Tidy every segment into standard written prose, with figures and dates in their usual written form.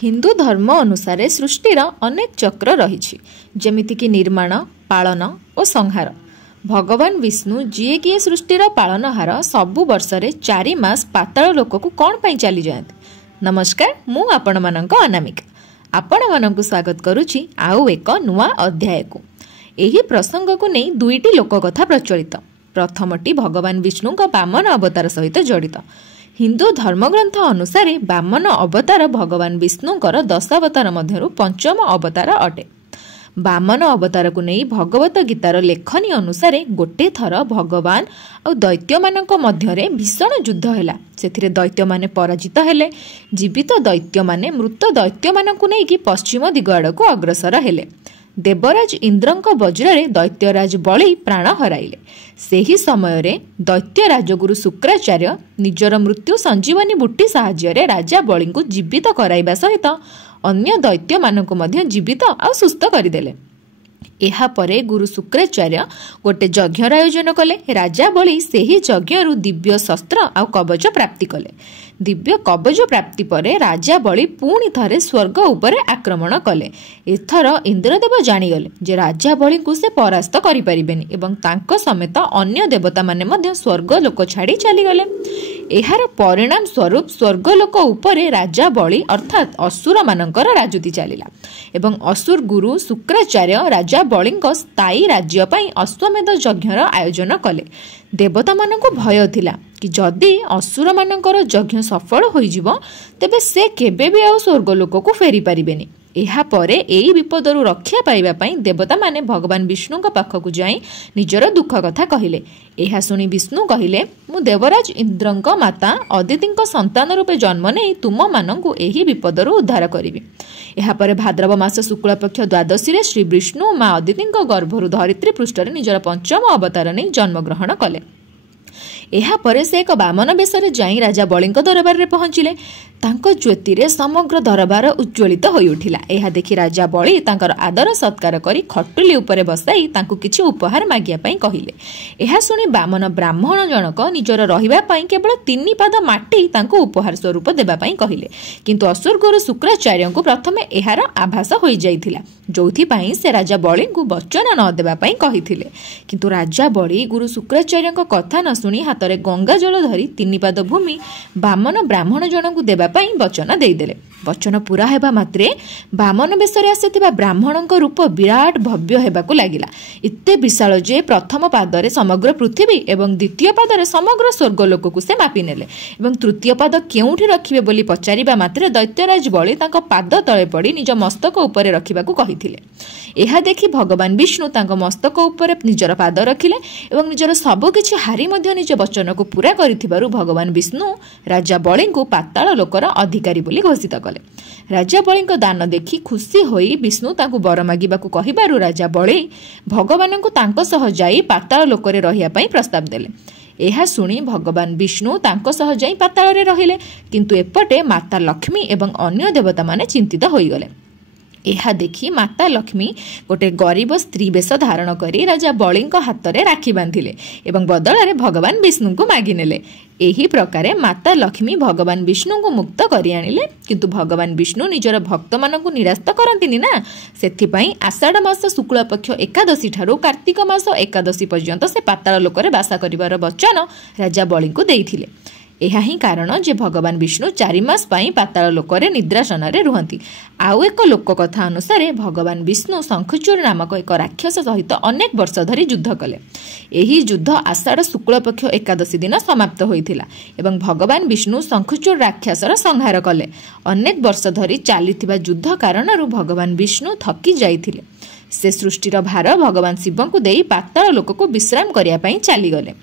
हिंदू धर्म अनुसार सृष्टिर अनेक चक्र रही जमीक निर्माण पालन और संहार। भगवान विष्णु जी कि सृष्टिर पालनहार सबु वर्ष 4 मास पाताल लोक को कौन पाई चली जाते। नमस्कार, मु आपण मानक अनामिका आपण मानक स्वागत करुछि आउ एक नुआ अध्याय को। एही प्रसंग को नहीं दुईटी लोक कथा प्रचलित। प्रथमटी भगवान विष्णु वामन अवतार सहित जड़ित। हिंदू धर्मग्रंथ अनुसार वामन अवतार भगवान विष्णुकर 10 अवतार मध्यरु पंचम अवतार अटे। वामन अवतार को नहीं भगवत गीतार लेखनी अनुसार गोटे थर भगवान और दैत्य मानक मध्यरे भीषण युद्ध हैला। सेथिरे दैत्य माने पराजित हेले। जीवित दैत्य माने मृत दैत्य मानकु नै कि पश्चिम दिग आड़क अग्रसर हेले। देवराज इंद्रंक वज्रे दैत्यराज बलि प्राण हराइले। सेही समय रे दैत्य राजगुरु शुक्राचार्य निजर मृत्यु संजीवनी बुट्टी साहाय्य राजा बलि को जीवित कराइबा सहित अन्य दैत्य मानक मध्य जीवित आ सुस्थ करदेले। एहा परे गुरु शुक्राचार्य गोटे यज्ञर आयोजन कले। राजा बलि सेही यज्ञरु दिव्य शस्त्र आ कवच प्राप्ति कले। दिव्य कवच प्राप्ति परे राजा बलि पुणी थरे स्वर्ग उपरे आक्रमण कले। एथर इंद्रदेव जानिगले जे राजा बलि को से परास्त करि परिबेनी एवं तांको समेत अन्य देवता माने मध्य स्वर्ग लोक छाड़ी चली गले। एहार परिणाम स्वरूप स्वर्ग लोक उपरे राजा बलि अर्थात असुर मानकर राजूती चलिला एवं असुर गुरु शुक्राचार्य राजा बलिंक स्थायी राज्य पाई अश्वमेध यज्ञर आयोजन कले। देवता मानक भय थिला कि जदि असुर मानकर यज्ञ सफल होइजिवो तेबे से केबे भी आ स्वर्ग लोक को फेरी परिबेनी। एहा परे एई विपदरु रक्षा पाइबा पई देवता माने भगवान विष्णु का पाखकु जाई निजर दुख कथा कहिले। एहा सुनी विष्णु कहिले, मु देवराज इंद्रंक माता अदितिंक संतान रूपे जन्म नै तुम मानंकु एही विपदरु उद्धार करिवि। एहा परे भाद्रव मास शुक्ल पक्ष द्वादशी रे श्री विष्णु माँ अदितिंक गर्भरु धरित्री पृष्ठरे निजर पंचम अवतार नै जन्म ग्रहण कले। एहा परे से एक वामन बेशरे जाई राजा बलिंक दरबार रे पहुंचिले। तांको ज्योति रे समग्र दरबार उज्ज्वलित होई उठिला। एहा देखि राजा बलि तांकर आदर सत्कार करी खटुली उपरे बसाई तांको किछि उपहार मागिया पई कहिले। एहा सुनी वामन ब्राह्मण जनक निजर रहिबा पई केवल 3 पाद माटी तांको उपहार स्वरूप देबा पई कहिले। किंतु असुर गुरु शुक्राचार्य को प्रथमे एहार आभास होई जाइथिला, जोथि पई से राजा बलि को वचन न देबा पई कहिथिले। किंतु राजा बलि गुरु शुक्राचार्य को कथा न सुनी हातरे गंगा जल धरी 3 पाद भूमि वामन ब्राह्मण जनक देबा पई वचन देइदेले। वचन पूरा हेबा मात्रे वामन बेशरे आसीथिबा ब्राह्मणक रूप विराट भव्य हेबाकु लागिला। इत्ते विशाल जे प्रथम पादरे समग्र पृथ्वी एवं द्वितीय पादरे समग्र स्वर्ग लोक को से मापी नेले एवं तृतीय पाद केउठी रखिबे बोली पचारिबा मात्रे दैत्यराज बलि तांको पाद तळे पड़ी निज मस्तक उपरे रखिबाकु कहिथिले। एहा देखि भगवान विष्णु तांको मस्तक उपरे निजर पाद रखिले एवं निजर सब किछि हारी मध्य निज वचन को पूरा करिथिबारु भगवान विष्णु राजा बलि को पाताल लोकर अधिकारी बोली घोषित कले। राजा बलिंक दान देखि खुशी होई विष्णु तांको बर मागिबाकु कहिबारु राजा बलि भगवान को तांको सह जाई पाताल लोकरे रहिया पई प्रस्ताव देले। एहा सुनी भगवान विष्णु तांको सह जाई पाताल रे रहिले। किंतु एपटे माता लक्ष्मी एवं अन्य देवता माने चिंतित होई गले। एहा देखि माता लक्ष्मी गोटे गरीब स्त्री बेश धारण करी राजा बलिंक हाथ रे राखी बांधिले एवं बदल रे भगवान विष्णु को मागी नेले। एही प्रकारे माता लक्ष्मी भगवान विष्णु को मुक्त करी आनिले। किंतु भगवान विष्णु निजर भक्त मानकु निरास्त करंतिनी ना, सेथि पई आषाढ़ मास शुक्ल पक्ष एकादशी ठारू कार्तिक मास एकादशी पर्यंत से पाताल लोकरे बासा करिवार वचन राजा बलि को देइथिले। एहा ही कारण जे भगवान विष्णु 4 मास पाई पाताल लोकरे निद्रासन रे रुहंती। आउ एक लोक कथा अनुसार भगवान विष्णु शंखचूड़ नामक एक राक्षस सहित अनेक वर्ष धरी युद्ध कले। एही युद्ध आषाढ़ शुक्ल पक्ष एकादशी दिन समाप्त होइथिला एवं भगवान विष्णु शंखचूड़ राक्षसर संहार कले। अनेक वर्ष धरी चलीथिबा युद्ध कारणरु भगवान विष्णु थकी जाइथिले। से सृष्टिर भार भगवान शिव को देई पाताल लोक को विश्राम करिया पई चली गले।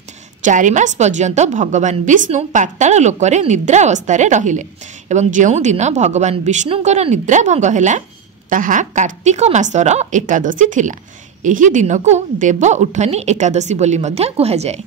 4 मास पर्यंत भगवान विष्णु पाताल लोकरे निद्रा अवस्थारे रहिले एवं जेउ दिन भगवान विष्णुଙ୍କର निद्रा भंग ହେଲା ताहा कार्तिक मासर एकादशी थिला। एही दिन को देव उठनी एकादशी बोली मध्य कुहा जाए।